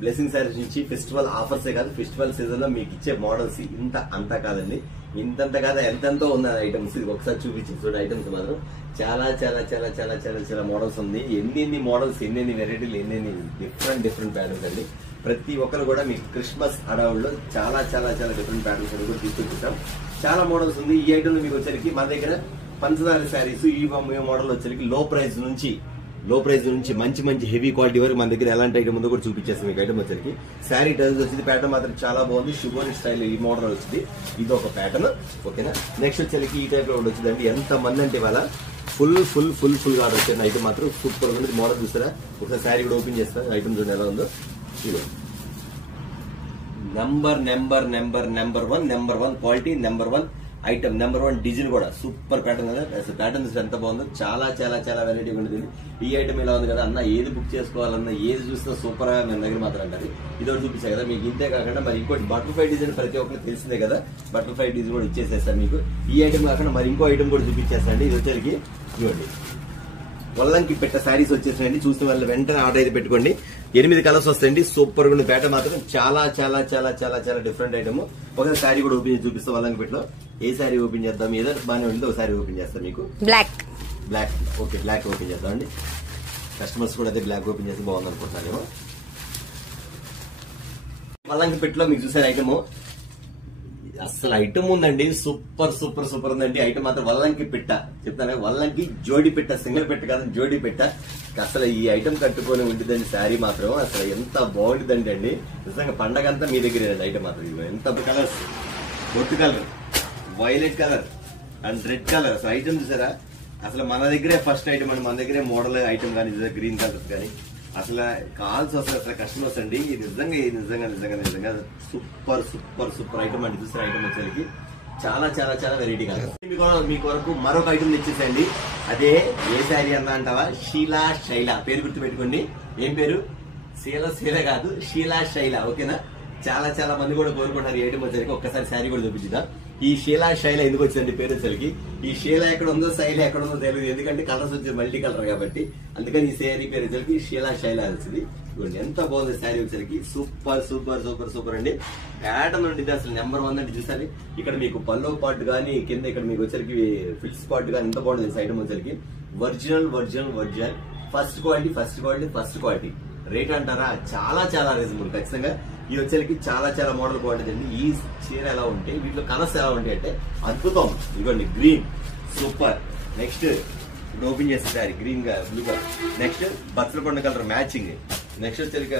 Blessing saris నుంచి festival ఆఫర్సే కాదు, festival season లో మీకు ఇచ్చే మోడల్స్ ఇంత అంతా కాదండి, ఇంతంత కాదు ఎంతెంతో ఉంది ఐటమ్స్. ఇది ఒకసారి చూపించి చూడండి. ఐటమ్స్ మాత్రం చాలా చాలా చాలా చాలా చాలా చాలా మోడల్స్ ఉంది. ఎన్ని మోడల్స్, ఎన్ని వెరైటీలు, ఎన్ని డిఫరెంట్ ప్యాటర్న్స్ అండి. ప్రతి ఒక్కరు కూడా మీకు క్రిస్మస్ అడవుల్లో చాలా చాలా చాలా డిఫరెంట్ ప్యాటర్న్స్ కూడా తీసుకొచ్చాం. చాలా మోడల్స్ ఉంది. ఈ ఐటమ్ మీకు వచ్చరికి మన దగ్గర పంచదార శారీస్ ఈ మోడల్ వచ్చరికి లో ప్రైస్ నుంచి మంచి హెవీ క్వాలిటీ వరకు మన దగ్గర ఎలాంటి ఐటమ్ ఉందో కూడా చూపించేస్తాం. మీకు ఐటమ్ వచ్చరికి శారీ టైల్స్ వచ్చింది. ప్యాటర్న్ మాత్రం చాలా బాగుంది. షుగర్ స్టైల్ ఈ మోడల్ వచ్చింది. ఇది ఒక ప్యాటర్న్. ఓకేనా. నెక్స్ట్ వచ్చరికి ఈ టైప్ లో వచ్చిందండి. ఎంత మంది అంటే ఇవాళ ఫుల్ గా ఆర్డర్ వచ్చింది. ఐటమ్ మాత్రం సూపర్ ఉంది. మోడల్ చూస్తారా? ఒకసారి శారీ కూడా ఓపెన్ చేస్తాను. ఐటమ్ చూడండి ఎలా ఉందో. ఇది number one quality, number one item, number one design కూడా సూపర్ ప్యాటర్న్ కదా. అసలు ప్యాటర్న్ ఎంత బాగుందో. చాలా చాలా చాలా వెరైటీ ఉంటుంది. ఈ ఐటమ్ ఇలా ఉంది కదా అన్న, ఏది బుక్ చేసుకోవాలన్నా ఏది చూసినా సూపర్ గా మన దగ్గర మాత్రం అంటారు. ఇదొకటి చూపించా కదా మీకు. ఇంతే కాకుండా మరి ఇంకోటి బటర్ఫ్లై డిజైన్ ప్రతి ఒక్కరికి తెలిసిందే కదా. బటర్ఫ్లై డిజైన్ కూడా ఇచ్చేసేస్తాను మీకు. ఈ ఐటమ్ కాకుండా మరి ఇంకో ఐటమ్ కూడా చూపించేస్తాండి. ఇది వచ్చేసరికి ఇవ్వండి వల్లంకి పెట్ట శారీస్ వచ్చేసాయండి. చూసిన వాళ్ళు వెంటనే ఆర్డర్ అయితే పెట్టుకోండి. 8 కలర్స్ వస్తాయండి. సూపర్ గా ప్యాటర్న్ మాత్రం చాలా చాలా చాలా చాలా చాలా డిఫరెంట్ ఐటమ్. ఒకసారి శారీ కూడా ఓపెన్ చేసి చూపిస్తాం. వల్లంకి పెట్టలో ఏ శారీ ఓపెన్ చేద్దాం? ఏదో బాగానే ఉంటుంది. ఒక శారీ ఓపెన్ చేస్తాం మీకు. బ్లాక్ ఓకే, బ్లాక్ ఓపెన్ చేద్దాం అండి. కస్టమర్స్ కూడా అదే బ్లాక్ ఓపెన్ చేస్తే బాగుంది అనుకుంటున్నారేమో. వల్లంకి పెట్టలో మీకు చూసారు ఐటమ్. అసలు ఐటమ్ ఉందండి. సూపర్ ఉందండి. ఐటమ్ మాత్రం వల్లంకి పెట్ట చెప్తాను. వల్లంకి జోడి పెట్ట, సింగిల్ పెట్ట కాదు, జోడి పెట్ట. అసలు ఈ ఐటమ్ కట్టుకొని ఉంటుందండి. శారీ మాత్రం అసలు ఎంత బాగుంటుందండి అండి. నిజంగా పండగ అంతా మీ దగ్గర ఐటమ్ మాత్రం. ఎంత కలర్స్, బొట్టు colour, violet colour and red colour. అసలు ఐటమ్ చూసారా? అసలు మన దగ్గరే ఫస్ట్ ఐటమ్ అండి. మన దగ్గరే మోడల్ ఐటమ్ కానీ, గ్రీన్ కలర్ కానీ అసలు కాల్స్ వస్తాయి. అసలు కస్టమర్స్ అండి. నిజంగా సూపర్ ఐటమ్ అండి. చూసిన ఐటమ్ వచ్చేసరికి చాలా చాలా చాలా వెరైటీ కలర్. మీకు వరకు మరొక ఐటమ్ తెచ్చేసండి. అదే ఏ శారీ అన్నా అంటావా? శైల పేరు గుర్తు పెట్టుకోండి. ఏం పేరు? శీల కాదు, శైల. ఓకేనా. చాలా చాలా మంది కూడా కోరుకుంటారు ఈ ఐటమ్ వచ్చేసరికి. ఒక్కసారి శారీ కూడా చూపించుదా. ఈ శైల ఎందుకు వచ్చిందండి పేరు వచ్చేసరికి? ఈ శైల ఎక్కడ ఉందో, శైల ఎక్కడ ఉందో తెలియదు. ఎందుకంటే కలర్స్ వచ్చేది మల్టీ కలర్ కాబట్టి. అందుకని ఈ శారీ పేరు వచ్చేసరికి శైల వచ్చింది. ఎంత బాగుంది శారీ వచ్చేసరికి. సూపర్ అండి. ప్యాటర్న్ ఉంటుంది అసలు నెంబర్ వన్ అండి. చూసారి ఇక్కడ మీకు పల్లో పార్ట్ గానీ, కింద ఇక్కడ మీకు వచ్చరికి ఫిల్స్ పార్ట్ గానీ ఎంత బాగుంటుంది ఐటమ్ వచ్చరికి. Original first quality. రేట్ అంటారా? చాలా చాలా రీజనబుల్. ఖచ్చితంగా ఈ వచ్చేసరికి చాలా చాలా మోడల్ బాగుంటుందండి. ఈ చీర ఎలా ఉంటాయి, వీటిలో కలర్స్ ఎలా ఉంటాయి అంటే అద్భుతం. ఇవ్వండి గ్రీన్ సూపర్. నెక్స్ట్ ఇప్పుడు ఓపెన్ చేస్తే శారీ గ్రీన్ గా, బ్లూ కలర్. నెక్స్ట్ బచ్చలకొండ కలర్ మ్యాచింగ్. నెక్స్ట్ వచ్చేసరికి